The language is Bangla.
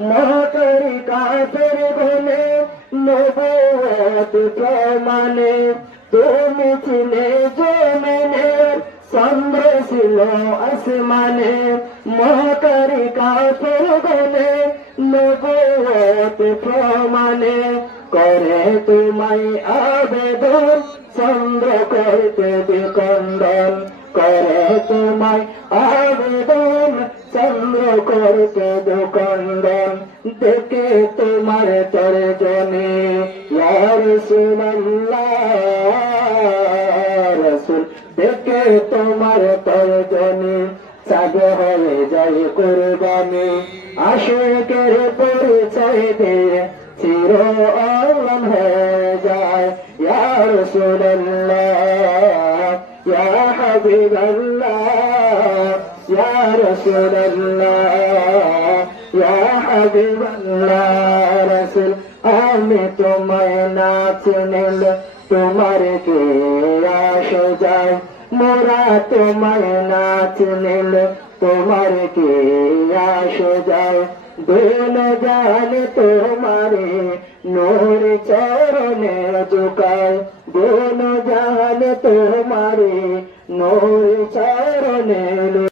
মহাকারী কাফের বলে নবুয়ত প্রমাণে তুমি ছিলে জমিনে চন্দ্র ছিল আসমানে মহাকারী কাফের বলে নবুয়ত প্রমাণে করে তোমায় আবেদন চন্দ্র করতে বিকন্দন করে তোমায় আবেদন চন্দ্র করতে বিকন্দন দেখে তোমার তর্জনী ইয়া রাসূলুল্লাহ রাসূল দেখে তোমার তর্জনী চাঁদ হয়ে যায় কুরবানি আশিকের পরিচয় দিয়ে চির আলম হয়ে যায় ইয়া রাসূলুল্লাহ ইয়া হাবিবাল্লাহ ইয়া রাসূলুল্লাহ ইয়া হাবিবাল্লাহ রাসূল আমি তোমায় না চিনলে তোমার কে আসে যায় মোরা তোমায় না চিনলে তোমার কে আসে যায় দিল জানে তোমারে নূর চরণে ঝুকায় দিল জানে তোমারে নূর